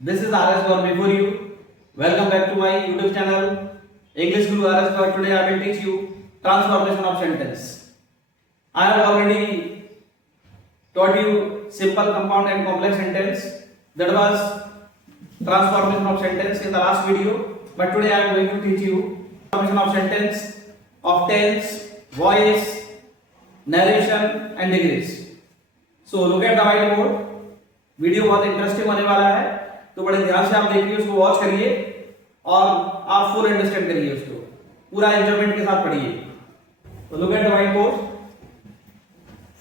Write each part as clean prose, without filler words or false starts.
This is RS Gaur before you. Welcome back to my YouTube channel English Guru RS Gaur. Today I will teach you transformation of sentence. I have already taught you simple, compound and complex sentence. That was transformation of sentence in the last video. But today I am going to teach you transformation of sentence of tense, voice, narration and degrees. So look at the whiteboard. Video बहुत interesting होने वाला है, तो बड़े ध्यान से आप देखिए, उसको वॉच करिए और आप फुल अंडरस्टैंड करिए, उसको पूरा एंजॉयमेंट के साथ पढ़िए। तो look at the white board.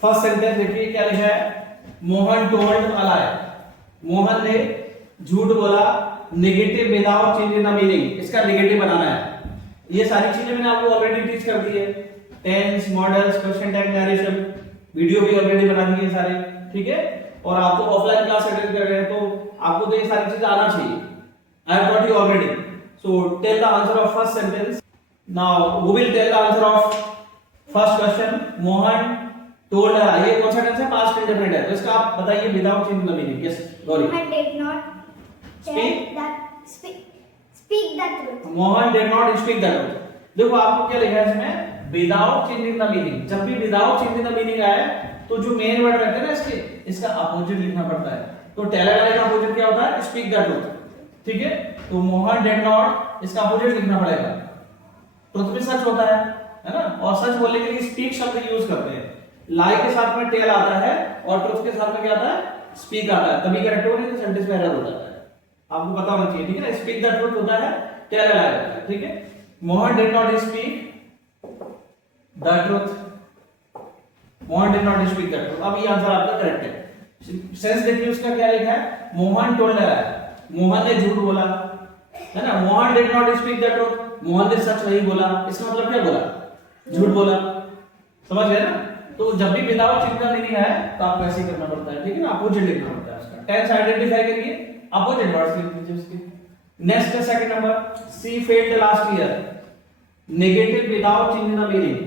First sentence देखिए क्या लिखा है, मोहन टोल्ड अ लाई। मोहन ने झूठ बोला, negative without changing the meaning, इसका नेगेटिव बनाना है। ये सारी चीजें मैंने आपको ऑलरेडी टीच कर दी है, tense, models, question tag, narration, video भी ऑलरेडी बना दिए सारे, ठीक है। और आप तो ऑफलाइन क्लास अटेंड कर रहे हैं, तो आपको तो ये सारी चीजें आना चाहिए। I have taught you already. So tell the answer of first sentence. Now we will tell the answer of first question. Mohan told a, ये कौन सा टेंस है? पास्ट इंडेफिनिट है, तो इसका आप बताइए without changing the meaning. Yes Gauri. Mohan did not speak the truth. Mohan did not speak the truth. देखो आपको क्या लिखा है इसमें, विदाउट चेंजिंग द मीनिंग। जब भी विदाउट चेंजिंग द मीनिंग आए तो जो मेन वर्ड रहते हैं ना इसके, इसका अपोजिट लिखना पड़ता है। तो टेल अ लाई का अपोजिट क्या होता है? स्पीक द ट्रूथ, ठीक है। तो मोहन डिड नॉट, इसका अपोजिट लिखना पड़ेगा। ट्रूथ भी सच होता है ना, और सच बोलने के लिए स्पीक शब्द यूज करते हैं। लाई के साथ में टेल आता है और ट्रूथ के साथ में क्या आता है? स्पीक आता है, तभी करेक्ट होगा, नहीं तो सेंटेंस में एरर हो जाता है। आपको पता होना चाहिए, ठीक है। स्पीक द ट्रूथ होता है, टेल अ लाई होता है, ठीक है। Mohan did not speak the truth, Mohan did not speak the truth. अब ये आंसर आपका करेक्ट है। सेंस देखिए उसका क्या लिखा है, मोहन टोल्ड अ लाई, मोहन ने झूठ बोला, है ना। Mohan did not speak the truth, Mohan ने सच नहीं बोला। इसका मतलब क्या बोला? झूठ बोला, समझ गए ना। तो जब भी विदाउट चेंजिंग द मीनिंग है तो आपको ऐसे ही करना पड़ता है, ठीक है ना। अपोजिट लिखना पड़ता है उसका। टेंस आइडेंटिफाई करिए, अपोजिट वर्ड्स लिख दीजिए उसके। Next second number, she failed last year, negative without changing the meaning,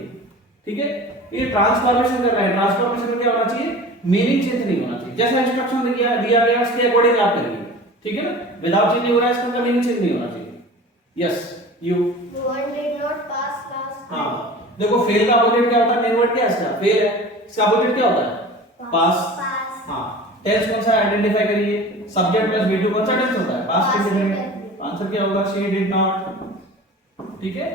ठीक है। ये ट्रांसफॉर्मेशन कर रहा है, ट्रांसफॉर्मेशन में क्या होना चाहिए? मीनिंग चेंज नहीं होना चाहिए। जैसा इंस्ट्रक्शन दिया गया उसके अकॉर्डिंग आप करिए, ठीक है ना। विदाउट चेंज नहीं हो रहा है, इसका मतलब मीनिंग चेंज नहीं होना चाहिए। Yes you. Mohan did not pass class. हां देखो, फेल का अपोजिट क्या होता है? मेन वर्ड क्या है इसका? फेल है। इसका अपोजिट क्या होता है? पास। हां, टेंस कौन सा आइडेंटिफाई करिए? सब्जेक्ट प्लस V2 कौन सा टेंस होता है? Past indefinite. आंसर क्या होगा? शी डिड नॉट, ठीक है।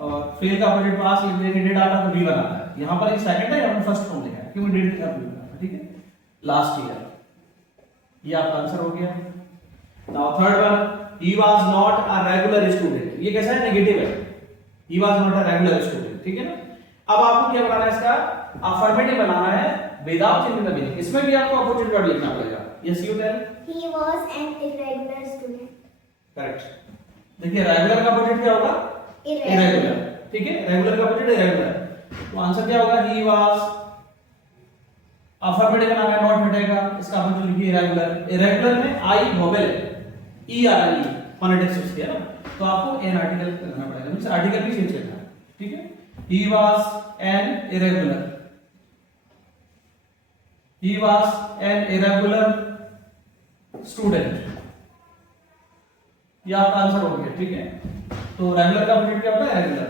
और फेल का अपोजिट पास लिख देंगे, डिड आता तो बी बनाता है। यहां पर ये सेकंड है, यहां पर फर्स्ट फॉर्म लिखा है, क्योंकि डिड का बी बनाता है, ठीक है। लास्ट ईयर, ये आपका आंसर हो गया। Now third one, he was not a regular student. ये कैसा है? नेगेटिव है। He was not a regular student, ठीक है ना। अब आपको क्या बनाना है? इसका अफर्मेटिव बनाना है विदाउट चेंजिंग द मीनिंग। इसमें भी आपको अपोजिट वर्ड लिखना पड़ेगा। Yes you tell. He was an irregular student. Correct. देखिए रेगुलर का अपोजिट क्या होगा? इरेगुलर, ठीक है। रेगुलर का अपोजिट इरेगुलर, तो आंसर क्या होगा? He was. अफर्मेटिव बनाना है, नॉट हटेगा, इसका अपोजिट लिखिए इरेगुलर। इरेगुलर में आई वोवेल है, ई आ रही है, फोनेटिक्स उसकी है ना, तो आपको एन आर्टिकल करना पड़ेगा, मींस आर्टिकल भी चेंज करना है, ठीक है। He was an irregular, he was an irregular student, ये आपका आंसर हो गया, ठीक है। तो रेगुलर का अपोजिट क्या होता है? रेगुलर।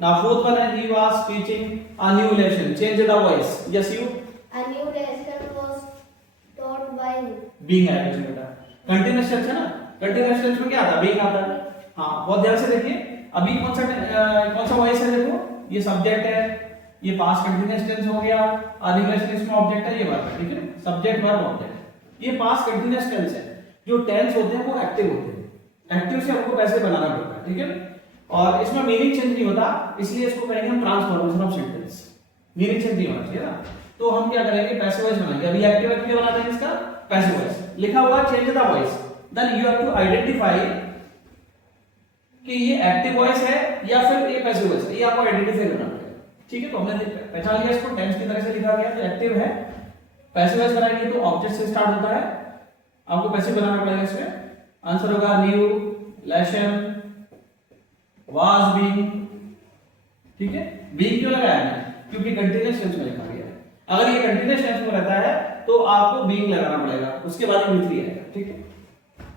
नाउ फोर्थ वन है, he was teaching a new lesson, change the voice. Yes you. A new lesson was taught by who? Being है बेटा, कंटीन्यूअस टेंस है ना। कंटीन्यूअस टेंस में क्या आता है? बीइंग आता है। हां बहुत ध्यान से देखिए, अभी कौन सा वॉइस है? देखो ये सब्जेक्ट है, ये पास्ट कंटीन्यूअस टेंस हो गया, न्यू लेसन इसमें ऑब्जेक्ट है, ये वर्ब है, ठीक है। सब्जेक्ट वर्ब ऑब्जेक्ट, ये पास्ट कंटीन्यूअस टेंस है। जो टेंस होते हैं वो एक्टिव होते हैं, एक्टिव से हमको पैसे बनाना पड़ता है, ठीक है। और इसमें मीनिंग चेंज नहीं होता, इसलिए इसको कहेंगे हम transformation of sentence. Meaning change नहीं होना चाहिए ना, तो हम क्या करेंगे? पैसिव वॉइस बनाएंगे। अभी एक्टिव एक्टिव बनाते हैं, इसका पैसिव वॉइस लिखा हुआ change the voice, then you have to identify कि ये एक्टिव वॉइस है या फिर ये पैसिव वॉइस है, ये आपको आइडेंटिफाई करना पड़ेगा, ठीक है। तो हमने पहचान लिया इसको, टेंस की तरह से लिखा गया तो एक्टिव है। पैसिव वॉइस बनाएंगे तो ऑब्जेक्ट से स्टार्ट होता है, आपको पैसिव बनाना पड़ेगा। इसमें आंसर होगा न्यू लेसन वाज बीइंग, ठीक है। बीइंग क्यों लगाया है? क्योंकि कंटीन्यूअस टेंस में लिखा गया है। अगर ये कंटीन्यूअस टेंस में रहता है तो आपको बीइंग लगाना पड़ेगा, उसके बाद V3 आएगा, ठीक है।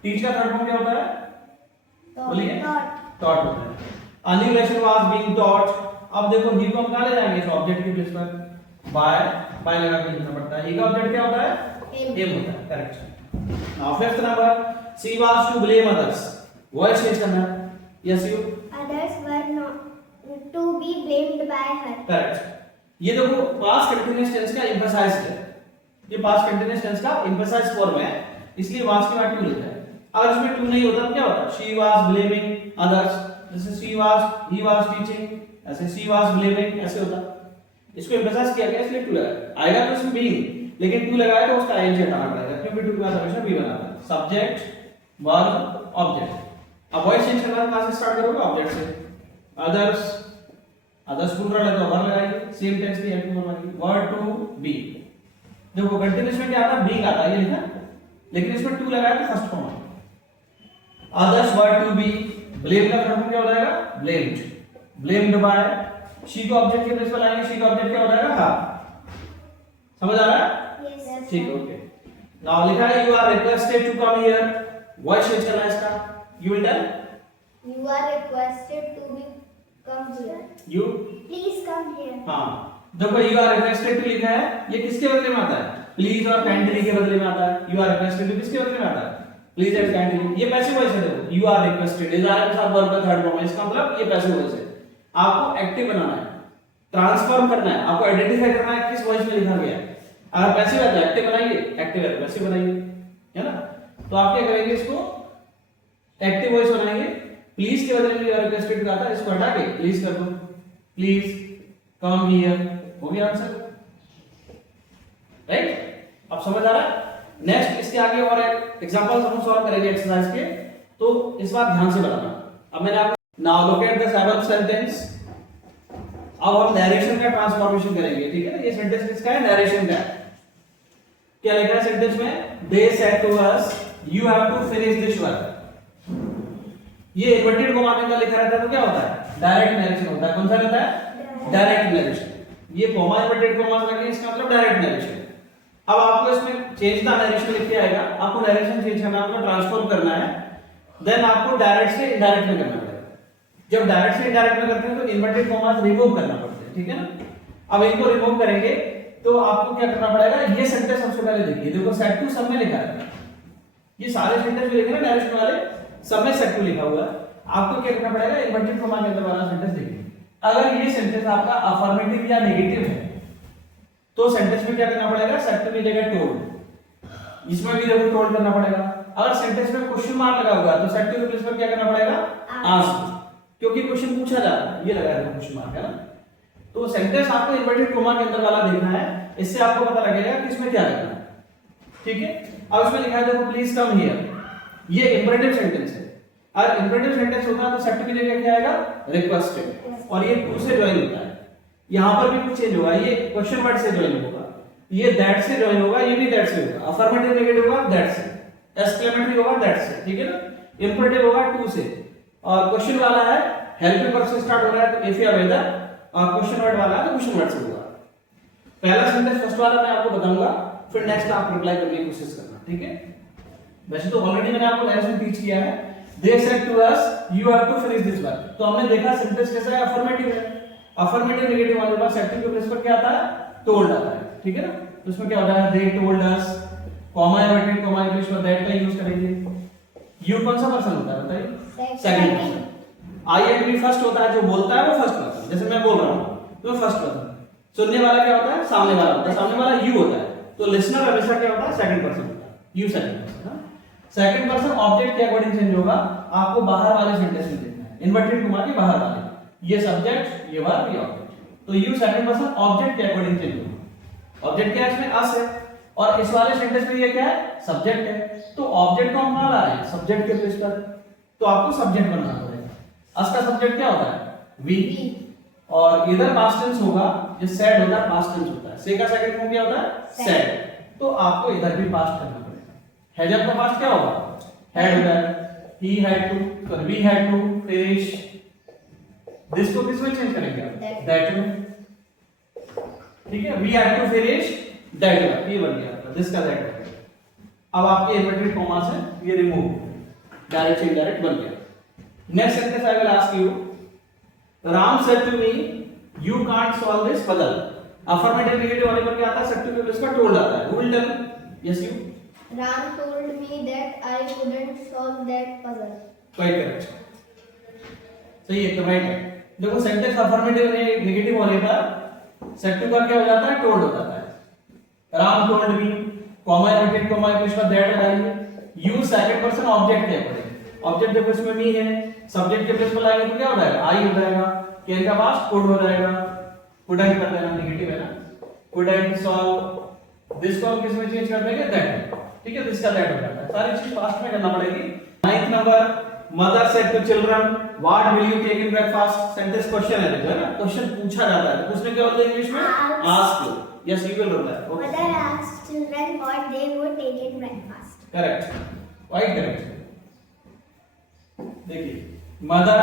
टीच का थर्ड फॉर्म क्या होता है? बोलिए। Taught. टॉट होता है। A new lesson was being taught। अब देखो ही को हम कहाँ ले जाएंगे? इस ऑब्जेक्ट के प्लेस पर बाय लगा के लिखना पड़ता है। ही का ऑब्जेक्ट क्या होता है? एम होता है। Correct. Now fifth number, she was to blame others. Voice change करना है। Yes you. Others were not to be blamed by her. Correct. ये देखो पास्ट कंटीन्यूअस टेंस का एम्फसाइज है। ये पास्ट कंटीन्यूअस टेंस का एम्फसाइज फॉर्म है, इसलिए वाज के बाद टू लिखा है। अगर इसमें टू नहीं होता तो क्या होता? शी वाज ब्लेमिंग अदर्स, जैसे she was, he was teaching, ऐसे शी वाज ब्लेमिंग ऐसे होता। इसको एम्फसाइज किया गया इसलिए टू लगाया। आएगा तो इसमें बीइंग, लेकिन टू लगाया तो उसका आईएनजी हटाना पड़ेगा, क्योंकि टू के बाद हमेशा बी बनाता है। Subject, verb, object. अब वॉइस चेंज करना कहां से स्टार्ट करोगे? ऑब्जेक्ट से। अदर्स प्लूरल है तो वर्ब लगाएंगे, सेम टेंस की हेल्प में लगाएंगे। Word to be. देखो कंटीन्यूअस में क्या आता है? बीइंग आता है, ये लिखा, लेकिन इसमें टू लगाया तो फर्स्ट फॉर्म है। Others were to be, blame का फॉर्म क्या हो जाएगा? blamed, blamed by। she को ऑब्जेक्ट के प्लेस पर लाएंगे, she का ऑब्जेक्ट क्या हो जाएगा? हाँ, समझ आ रहा है? Yes. ठीक है, ओके। नाउ लिखा है you are requested to come here। Voice change करना है इसका। you will tell। You are requested to be come here. you। Please come here. हाँ, देखो you are requested to लिखा है, ये किसके बदले में आता है? प्लीज और काइंडली के बदले में आता है। you are requested to किसके बदले में आता है? Please and kindly. ये पैसिव वॉइस है। देखो you are requested is are के साथ वर्ब का थर्ड फॉर्म है, इसका मतलब ये पैसिव वॉइस है। आपको एक्टिव बनाना है, ट्रांसफॉर्म करना है, आपको आइडेंटिफाई करना है किस वॉइस में लिखा गया है। अगर पैसिव है तो एक्टिव बनाइए, एक्टिव है तो पैसिव बनाइए, है ना? तो आप क्या करेंगे? इसको एक्टिव वॉइस बनाएंगे। प्लीज के बदले में यू आर रिक्वेस्टेड का आता है, इसको हटा के प्लीज कर दो। प्लीज कम हियर, हो गया आंसर। राइट? अब समझ आ रहा है? नेक्स्ट इसके आगे और एक एग्जांपल हम सॉल्व करेंगे एक्सरसाइज के, तो इस बार ध्यान से बताना। अब मैंने आपको now look at the seventh sentence. अब हम नरेशन का ट्रांसफॉर्मेशन करेंगे, ठीक है ना? ये सेंटेंस किसका है? नरेशन का है। क्या लिखा है सेंटेंस में? They said to us you have to finish this work. ये इन्वर्टेड कोमा के अंदर लिखा रहता है तो क्या होता है? डायरेक्ट नरेशन होता है। कौन सा रहता है? Direct narration. ये कोमा इन्वर्टेड कोमा लगे, इसका मतलब डायरेक्ट नरेशन। अब आपको इसमें चेंज द नरेशन लिख के आएगा, आपको नरेशन चेंज करना है, आपको ट्रांसफॉर्म करना है। देन आपको डायरेक्ट से इनडायरेक्ट में करना पड़ेगा। जब डायरेक्ट से इनडायरेक्ट में करते हैं तो इन्वर्टेड कॉमास रिमूव करना पड़ता है, ठीक है ना? अब इनको रिमूव करेंगे तो आपको क्या करना पड़ेगा? ये सेंटेंस सबसे पहले देखिए, देखो सेट टू सब में लिखा है। ये सारे सेंटेंस जो लिखे हैं डायरेक्शन वाले, सब में सेट टू लिखा हुआ है। आपको क्या करना पड़ेगा? इन्वर्टेड कॉमा के अंदर वाला सेंटेंस देखिए। अगर ये सेंटेंस आपका अफर्मेटिव या नेगेटिव है तो सेंटेंस में क्या करना पड़ेगा? सेट टू की जगह टोल्ड। इसमें भी देखो टोल्ड करना पड़ेगा। अगर सेंटेंस में क्वेश्चन मार्क लगा हुआ है तो सेट टू के प्लेस पर क्या करना पड़ेगा? आस्क्ड, क्योंकि क्वेश्चन पूछा जा रहा है, ये लगा है क्वेश्चन मार्क, है ना? तो सेंटेंस आपको इन्वर्टेड कोमा के अंदर वाला देखना है, इससे आपको पता लगेगा कि इसमें क्या लिखना है, ठीक है? अब इसमें लिखा है देखो प्लीज कम हियर, ये इंपरेटिव सेंटेंस है। अगर इंपरेटिव सेंटेंस होता है तो सेट टू की जगह क्या आएगा? रिक्वेस्टेड, और ये टू से ज्वाइन होता है। यहां पर भी कुछ चेंज होगा, ये क्वेश्चन वर्ड से ज्वाइन होगा, ये दैट से ज्वाइन होगा, ये भी दैट से होगा। अफर्मेटिव नेगेटिव होगा दैट से, एक्सक्लेमेटरी होगा दैट से, ठीक है ना? इंपरेटिव होगा टू से, और क्वेश्चन वाला है हेल्पिंग वर्ब से स्टार्ट हो रहा है तो इफ या वेदर, और क्वेश्चन वर्ड वाला है तो क्वेश्चन वर्ड से होगा। पहला सेंटेंस फर्स्ट वाला मैं आपको बताऊंगा, फिर नेक्स्ट आप रिप्लाई करने की कोशिश करना, ठीक है? वैसे तो ऑलरेडी मैंने आपको नरेशन टीच किया है। They said to us you have to finish this work, तो हमने देखा सेंटेंस कैसा है? अफर्मेटिव है। अफर्मेटिव नेगेटिव वाले का सेट टू के प्लेस पर क्या आता है? टोल्ड आता है, ठीक है ना? तो इसमें क्या होता है? They told us, comma inverted comma के प्लेस पर दैट का यूज करेंगे। यू कौन सा पर्सन होता है बताइए? Second person. I and we first होता है, जो बोलता है वो फर्स्ट पर्सन, जैसे मैं बोल रहा हूं तो फर्स्ट पर्सन। सुनने वाला क्या होता है? सामने वाला होता है, सामने वाला यू होता है। तो लिसनर हमेशा क्या होता है? सेकंड पर्सन होता है, you second person. Second person object के अकॉर्डिंग चेंज होगा, आपको बाहर वाले सेंटेंस में देखना है, इन्वर्टेड कॉमा के बाहर वाले, ये सब्जेक्ट, ये वर्ब, ये ऑब्जेक्ट। तो यू सेकंड पर्सन ऑब्जेक्ट के अकॉर्डिंग चेंज होगा। ऑब्जेक्ट क्या है इसमें? अस है, और इस वाले सेंटेंस में ये क्या है? सब्जेक्ट है। तो ऑब्जेक्ट को हम कहां ला रहे हैं? सब्जेक्ट के प्लेस पर, तो आपको सब्जेक्ट बनाना पड़ेगा। अस का सब्जेक्ट क्या होता है? वी, और इधर पास्ट टेंस होगा, ये सेड होता है, पास्ट टेंस होता है। से का सेकंड फॉर्म क्या होता है? सेड। तो आपको इधर भी पास्ट करना पड़ेगा। हैड का पास्ट क्या होगा? हैड होता है। He had to, sorry we had to finish this को किस में चेंज करेंगे? दैट में, ठीक है? We had to finish that work, ये बन गया दिस का दैट वर्क। अब आपके इन्वर्टेड कॉमास है, ये रिमूव डायरेक्ट से इनडायरेक्ट बन गया। Next sentence I will ask you, Ram said to me you can't solve this puzzle. Affirmative negative वाले पर क्या आता है? सेड टू के प्लेस पर टोल्ड आता है। Who will tell? Yes you. Ram told me that I couldn't solve that puzzle. Quite correct, सही है, राइट है। देखो सेंटेंस अफर्मेटिव नेगेटिव होने पर सेड टू का क्या हो जाता है? टोल्ड हो जाता है। Ram told me, comma inverted comma के प्लेस पर दैट लगाएंगे। यू सेकंड पर्सन ऑब्जेक्ट है, पड़े ऑब्जेक्ट देखो इसमें मी है, सब्जेक्ट के प्लेस पर लाएंगे तो क्या हो जाएगा? आई हो जाएगा। कैन का पास कुड हो जाएगा, कुडंट कर देना, नेगेटिव है ना, कुडंट सॉल्व दिस को हम किस में चेंज कर देंगे? दैट, ठीक है, तो इसका दैट हो जाता है। सारी चीज फास्ट में करना पड़ेगी। 9th नंबर, mother said to children what will you take in breakfast. Sentence question है, देखो है ना, क्वेश्चन पूछा जाता है, तो पूछने क्या बोलते हैं इंग्लिश में? आस्क। यस यू विल होता है। Mother asked children what they would take in breakfast. Correct, quite correct. देखिए मदर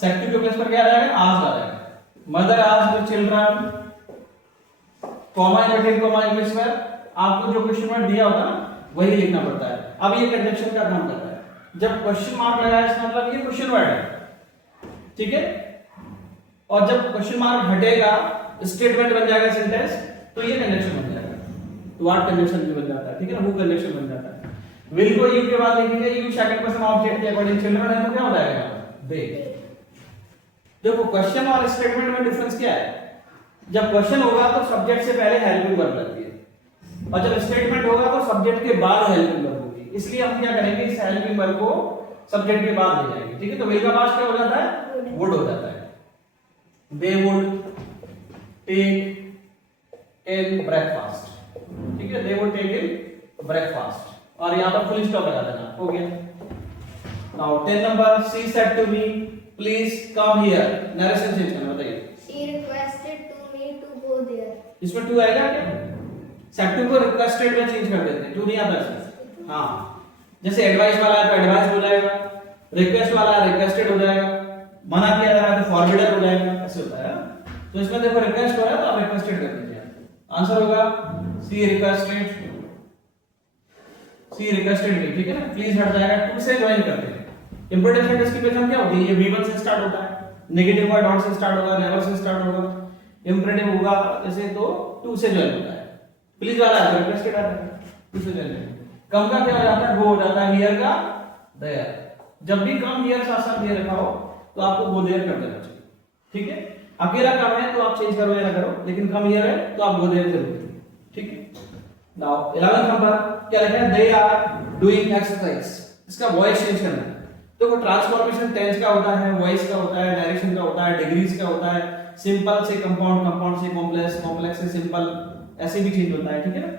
सेड टू के प्लेस पर क्या रहेगा? आस्क आ जाएगा। Mother asked the children, comma inverted comma English में आपको जो क्वेश्चन मार्क दिया होता है ना वही लिखना पड़ता है। अब ये कंजंक्शन का काम करता है। जब क्वेश्चन मार्क लगाया इसका मतलब ये क्वेश्चन वर्ड है, ठीक है, और जब क्वेश्चन मार्क हटेगा स्टेटमेंट बन जाएगा सेंटेंस, तो ये कंजंक्शन बन जाएगा। तो व्हाट कंजंक्शन भी बन जाता है, ठीक है ना, वो कंजंक्शन बन जाता है। विल को यू के बाद लिखेंगे, यू सेकंड पर्सन ऑब्जेक्ट के अकॉर्डिंग चिल्ड्रन है तो क्या हो जाएगा? दे। देखो क्वेश्चन और स्टेटमेंट में डिफरेंस क्या है? जब क्वेश्चन होगा तो सब्जेक्ट से पहले हेल्पिंग वर्ब लगती है, और जब स्टेटमेंट होगा तो सब्जेक्ट के बाद हेल्पिंग वर्ब होगी। इसलिए हम क्या करेंगे? इस हेल्पिंग वर्ब को सब्जेक्ट के बाद ले जाएंगे, ठीक है। तो विल का पास्ट क्या हो जाता है? वुड हो जाता है। They would take in breakfast, ठीक है, they would take in breakfast, और यहां पर फुल स्टॉप लगा देना, हो गया। Now 10 number, she said to me please come here. Narration change करना, बताइए। She requested to me to go there. इसमें टू आएगा क्या? सेड टू को रिक्वेस्टेड में चेंज कर देते हैं, टू नहीं आता इसमें। हाँ, जैसे एडवाइस वाला है तो एडवाइस हो जाएगा, रिक्वेस्ट वाला है रिक्वेस्टेड हो जाएगा, मना किया जा रहा है तो फॉरबिडन हो जाएगा, ऐसे होता है। तो इसमें देखो रिक्वेस्ट हो रहा है तो आप रिक्वेस्टेड कर दीजिए। आंसर होगा सी रिक्वेस्टेड मी, ठीक है ना। प्लीज हट जाएगा, टू से ज्वाइन करते हैं। इंपोर्टेंट सेंटेंस की पहचान क्या होती है? ये V1 से स्टार्ट होता है, नेगेटिव का डॉट से स्टार्ट होगा, नेवर से स्टार्ट होगा, इंपरेटिव होगा जैसे तो टू से ज्वाइन होता है। प्लीज वाला है रिक्वेस्टेड आता है, टू से ज्वाइन होगा। कम का क्या हो जाता है? वो हो जाता है हियर का देयर। जब भी कम हियर साथ साथ दिए रखा हो तो आपको वो देयर कर देना चाहिए, ठीक है। अकेला कम है तो आप चेंज करो या ना करो, लेकिन कम हियर है तो आप वो देयर जरूर करें, ठीक है। नाउ 11th नंबर क्या लिखा है? They are doing exercise. इसका वॉइस चेंज करना है। देखो ट्रांसफॉर्मेशन टेंस का होता है, वॉइस का होता है, नरेशन का होता है, डिग्रीज का होता है, सिंपल से कंपाउंड, कंपाउंड से कॉम्प्लेक्स, कॉम्प्लेक्स से सिंपल, ऐसे भी चेंज होता है, ठीक है ना।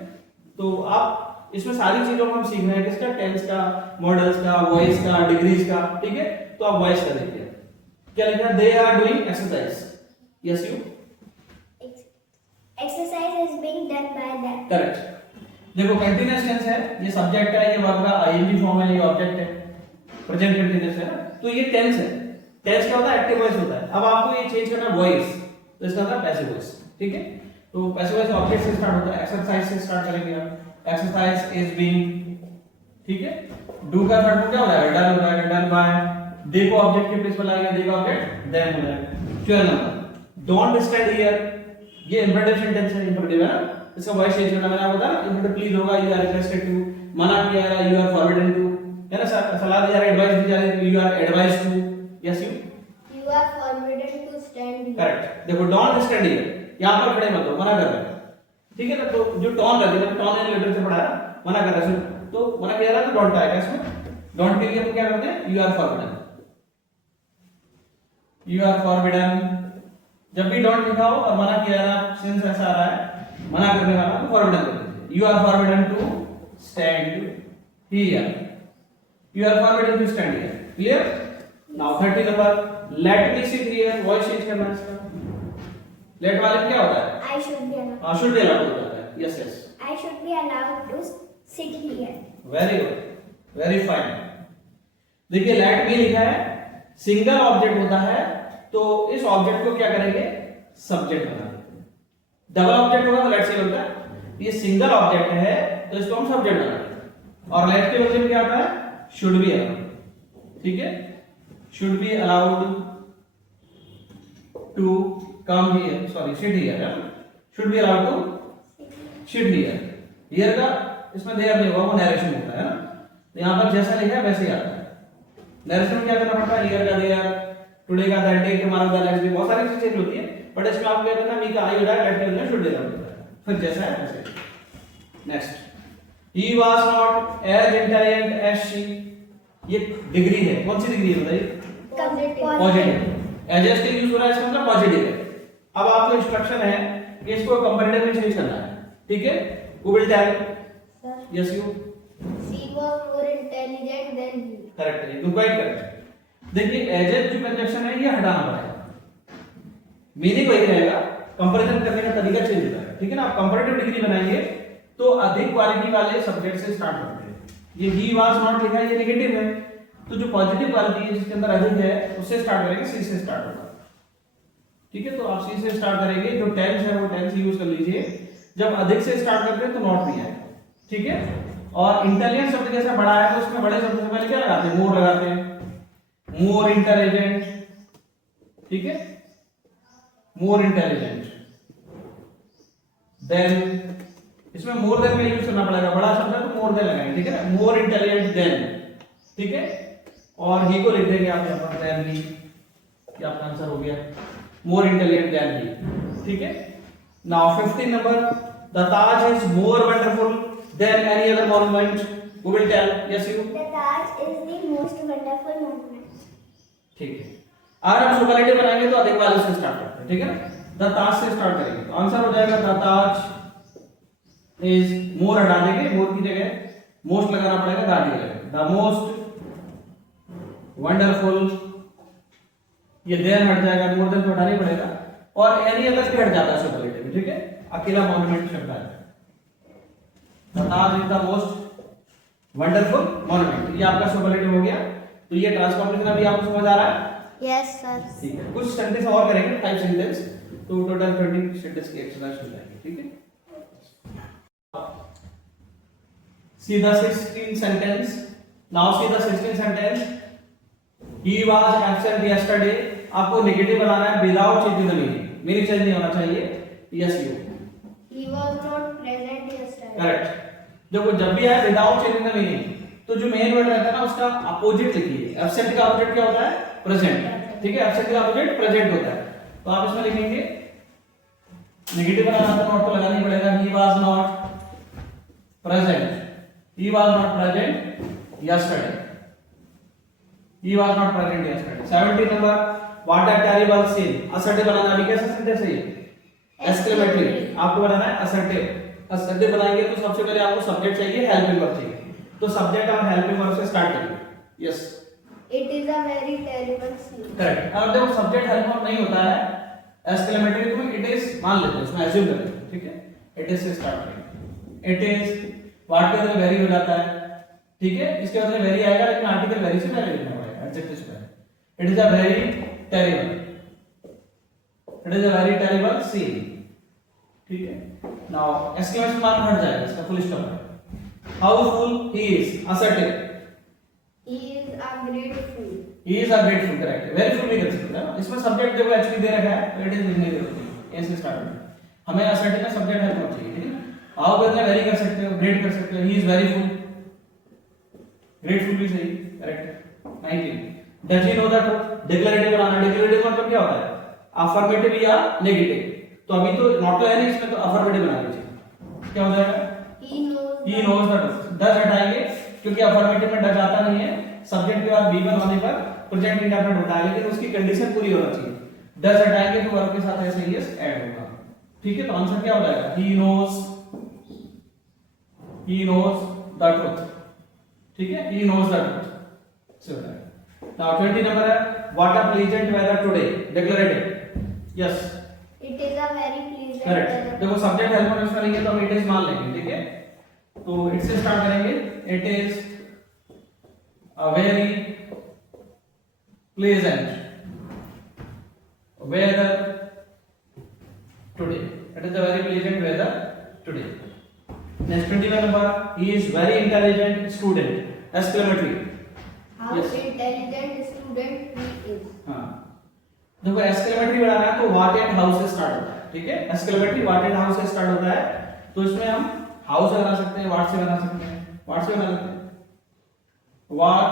तो आप इसमें सारी चीजों को हम सीख रहे हैं, किसका? टेंस का, मॉडल्स का, वॉइस का, डिग्रीज का, ठीक है। तो आप वॉइस का देखिए क्या लिखा है? They are doing exercise. Yes you. Exercise is being done by them. Correct. देखो कंटीन्यूअस टेंस है, ये सब्जेक्ट है, ये वर्ब का आईएनजी फॉर्म है, ये ऑब्जेक्ट है, प्रेजेंट कंटीन्यूअस है ना, तो ये टेंस है। टेंस क्या होता है? एक्टिव वॉइस होता है। अब आपको ये चेंज करना वॉइस, तो इसका होता है पैसिव वॉइस, ठीक है। तो पैसिव वॉइस ऑब्जेक्ट से स्टार्ट होता है, एक्सरसाइज से स्टार्ट करेंगे आप, एक्सरसाइज इज बीइंग, ठीक है। डू का थर्ड फॉर्म क्या होता है? डन होता है, डन बाय। दे को ऑब्जेक्ट के प्लेस पर लाएंगे, दे का ऑब्जेक्ट देम हो जाएगा। 12 नंबर, डोंट स्टैंड हियर, ये इंपरेटिव सेंटेंस है, इंपरेटिव है ना, इसका वॉइस चेंज करना मैंने आपको बताया। इंपरेटिव प्लीज होगा, यू आर रिक्वेस्टेड टू, मना किया जा रहा है, यू आर फॉरबिडन टू, है ना, सलाह दी जा रही है, एडवाइस दी जा रही है, you are advised to. Yes you. You are forbidden to stand here. Correct. देखो डोंट स्टैंड हियर, यहां पर खड़े मत हो, मना कर रहे हैं, ठीक है ना। तो जो टोन रहती है, टोन एंड लिटरेचर पढ़ा है, मना कर रहा है, तो मना किया जा रहा है तो डोंट आएगा इसमें। डोंट के लिए हम क्या करते हैं? You are forbidden, you are forbidden. जब भी डोंट लिखा हो और मना किया जा रहा है, सेंस ऐसा आ रहा है, मना करने वाला, तो फॉरबिडन कर दीजिए। You are forbidden to stand here, you are forbidden to stand here. Clear? Now 30 number, let me sit here, voice change करना है इसका। लेट वाले में क्या होता है? I should be allowed. Should be allowed होता है। Yes yes, I should be allowed to sit here. Very good, very fine. देखिए लेट मी लिखा है, सिंगल ऑब्जेक्ट होता है, तो इस ऑब्जेक्ट को क्या करेंगे? सब्जेक्ट बना देते हैं। डबल ऑब्जेक्ट होगा तो लेट से होता है, ये सिंगल ऑब्जेक्ट है तो इसको हम सब्जेक्ट बना देते हैं। और लेट के बदले में क्या आता है? Should be allowed. ठीक है, should be allowed to come here, sorry sit here, should be allowed to sit here. Here का इसमें देयर नहीं होगा, वो नरेशन होता है ना, तो यहाँ पर जैसा लिखा है वैसे ही आता है। नरेशन में क्या करना पड़ता है, हियर का देयर, टुडे का that day, tomorrow the next day, बहुत सारी चीजें चेंज होती है, बट इसमें आपको क्या करना है, मी का आई होता है, लेट का शुड देना पड़ता है, फिर जैसा है वैसे। Next, he was not as intelligent as she, ये डिग्री है, कौन सी डिग्री है बताइए, पॉजिटिव। एज का यूज हो रहा है, इसका मतलब पॉजिटिव है। अब आपको इंस्ट्रक्शन है कि इसको कंपैरेटिव में चेंज करना है, ठीक है, who will tell, yes you, she was more intelligent than he. Correct है, एकदम क्वाइट करेक्ट। देखिए एज जो कंजक्शन है ये हटाना पड़ेगा, मीनिंग वही रहेगा, कंपैरिजन करने का तरीका चेंज होता है, ठीक है ना। आप कंपैरेटिव डिग्री बनाएंगे तो अधिक क्वालिटी वाले सब्जेक्ट से स्टार्ट करते हैं। ये he was not लिखा है, ये नेगेटिव है, तो जो पॉजिटिव क्वालिटी है जिसके अंदर अधिक है उससे स्टार्ट करेंगे, सी से स्टार्ट होगा, ठीक है। तो आप सी से स्टार्ट करेंगे, जो टेंस है वो टेंस यूज कर लीजिए। जब अधिक से स्टार्ट करते हैं तो नॉट नहीं आएगा, ठीक है। और इंटेलिजेंट शब्द जैसा बड़ा है तो उसमें बड़े शब्द से पहले क्या लगाते हैं, मोर लगाते हैं, मोर इंटेलिजेंट, ठीक है, मोर इंटेलिजेंट देन, इसमें मोर देन का यूज करना पड़ेगा, बड़ा शब्द है तो मोर देन लगाएंगे, ठीक है ना, मोर इंटेलिजेंट देन, ठीक है। और ही को लिख देंगे आप यहाँ पर देन ही, ये आपका आंसर हो गया, मोर इंटेलिजेंट देन ही, ठीक है। Now 15 number, the Taj is more wonderful than any other monument, who will tell, yes you, The Taj is the most wonderful monument. ठीक है। अगर हम सुपरलेटिव बनाएंगे तो अधिक वाले से स्टार्ट करते हैं, ठीक है ना, द ताज से स्टार्ट करेंगे तो आंसर हो जाएगा द ताज इज, मोर हटा देंगे, मोर की जगह मोस्ट लगाना पड़ेगा, द की जगह, द मोस्ट वंडरफुल, ये देन हट जाएगा, मोर देन तो हटाना ही पड़ेगा, और एनी अदर भी हट जाता है सुपरलेटिव में, ठीक है, अकेला मॉन्यूमेंट शब्द है। The Taj is the most wonderful monument, ये आपका सुपरलेटिव हो गया। तो ये ट्रांसफॉर्मेशन अभी आपको समझ आ रहा है, Yes, sir. ठीक है। कुछ सेंटेंस और करेंगे, 5 सेंटेंस, तो टोटल 30 सेंटेंस की एक्सरसाइज हो जाएगी, ठीक है। See the 16th sentence. Now see the 16th sentence. He was absent yesterday. आपको नेगेटिव बनाना है without changing the meaning. Meaning change नहीं होना चाहिए। Yes you. He was not present yesterday. Correct. देखो जब भी आए without changing the meaning, तो जो मेन वर्ड रहता है ना उसका अपोजिट लिखिए। एब्सेंट का अपोजिट क्या होता है? प्रेजेंट, ठीक है। एब्सेंट का अपोजिट प्रेजेंट होता है, तो आप इसमें लिखेंगे नेगेटिव बनाना तो नॉट तो लगाना ही पड़ेगा। He was not present. He was not present yesterday. He was not present yesterday. 17 number, what a terrible sin. assertive बनाना अभी कैसा सेंटेंस है ये? एक्सक्लेमेटरी। आपको बनाना है assertive। assertive बनाएंगे तो सबसे पहले आपको सब्जेक्ट चाहिए, हेल्पिंग वर्ब चाहिए। तो सब्जेक्ट और हेल्पिंग वर्ब से स्टार्ट करिए। Yes, It is a very terrible sin. Correct. अब देखो सब्जेक्ट हेल्पिंग वर्ब नहीं होता है एक्सक्लेमेटरी में, इट इज मान लेते हैं, उसमें एज्यूम करते हैं, ठीक है। इट इज से स्टार्ट करेंगे। इट इज व्हाट के अंदर वेरी हो जाता है, ठीक है। इसके अंदर वेरी आएगा, लेकिन आर्टिकल वेरी से पहले लिखना पड़ेगा, एडजेक्टिव से पहले। It is a very terrible, it is a very terrible scene, ठीक है। नाउ एक्सक्लेमेशन मार्क हट जाएगा, इसका फुल स्टॉप है। How fool he is, assertive. He is a great fool. He is a great fool, correct है। Very fool भी कर सकते हैं ना, इसमें सब्जेक्ट देखो एक्चुअली दे रखा है, तो इट इज लिखने की जरूरत नहीं, ऐसे स्टार्ट करना। हमें असर्टिव में सब्जेक्ट हेल्प होना चाहिए, ठीक है। हाउ बदले वेरी कर सकते हो, ग्रेट कर सकते हो। He is very full, grateful भी सही, करेक्ट है। 19, does he know the truth. Declarative banana, declarative मतलब क्या होता है? अफर्मेटिव या नेगेटिव। तो अभी तो नॉट तो है नहीं इसमें, तो अफर्मेटिव बना लीजिए। क्या हो जाएगा? He knows. He knows the truth. Does हटाएंगे क्योंकि अफर्मेटिव में डज आता नहीं है, सब्जेक्ट के बाद V1 होने पर प्रेजेंट इंडेफिनिट होता है, लेकिन उसकी कंडीशन पूरी होना चाहिए। डज हटाएंगे तो वर्ब के साथ ऐसे ही यस ऐड होगा, ठीक है। तो आंसर क्या हो जाएगा? ही नोज द ट्रुथ, ठीक है। ही नोज द ट्रुथ से हो जाएगा। नाउ 20 नंबर है, what a pleasant weather today. Declarative, yes, It is a very pleasant correct. weather. देखो सब्जेक्ट हेल्प यूज करेंगे तो हम इट इज मान लेंगे, ठीक है। तो इट से स्टार्ट करेंगे। It is a very pleasant weather today. It is a very pleasant weather today. Next 21 number, he is very intelligent student. Exclamatory. how Yes. intelligent student he is. हाँ, देखो exclamatory बनाना है तो what and how से start होता है, ठीक है। एक्सक्लेमेटरी व्हाट एंड हाउ से स्टार्ट होता है, तो इसमें हम हाउ से बना सकते हैं, व्हाट से बना सकते हैं, व्हाट से बना सकते हैं। व्हाट,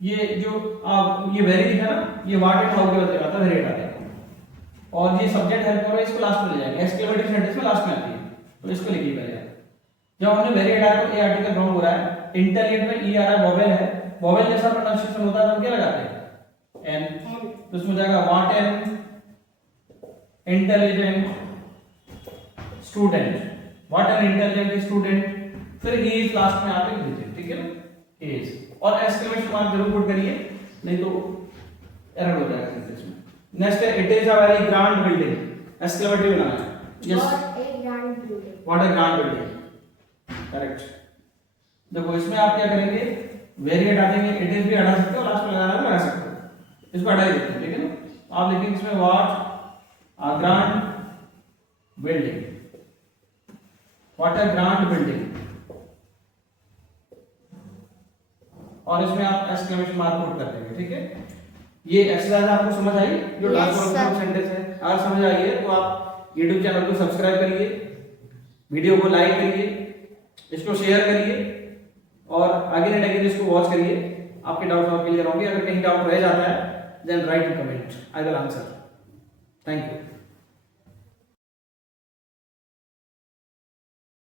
ये जो ये वेरी लिखा ना, ये व्हाट एंड हाउ के बदले आता है, वेरी आता है। और ये सब्जेक्ट हेल्प कर रहा है, इसको लास्ट में ले जाएंगे, एक्सक्लेमेटरी सेंटेंस में लास्ट में आती है, तो इसको लिखिए पहले। जब हमने वेरी हटाया तो ए आर्टिकल रॉन्ग हो रहा है, इंटेलिजेंट में ई आ रहा है, वोवेल है, वोवेल जैसा प्रोनाउंसिएशन होता है तो हम क्या लगाते हैं, एन, तो इसमें जाएगा what an intelligent student, what an intelligent student, फिर ही इज लास्ट में आप लिख दीजिए, ठीक है ना, ही इज, और एक्सक्लेमेशन मार्क जरूर पुट करिए, नहीं तो एरर हो जाएगा सेंटेंस में। नेक्स्ट है it is a very grand building, exclamatory बनाना है। Yes, What a grand building. What a grand building, correct. देखो इसमें आप क्या करेंगे, वेरी हटा देंगे, इट इज भी हटा सकते हो, लास्ट में लगाना है लगा सकते हो, इसको हटा ही देते हैं, ठीक है ना। आप लिखेंगे इसमें what a grand building, what a grand building, और इसमें आप एक्सक्लेमेशन मार्क पुट कर देंगे, ठीक है। ये एक्सरसाइज आपको समझ आई, जो Yes, ट्रांसफॉर्मेशन sir. सेंटेंस है, अगर समझ आई है तो आप YouTube चैनल को सब्सक्राइब करिए, वीडियो को लाइक करिए, इसको शेयर करिए, और आगे नहीं लगे इसको वॉच करिए, आपके डाउट और क्लियर होंगे। अगर कहीं डाउट रह जाता है then write in comment, I will answer. Thank you.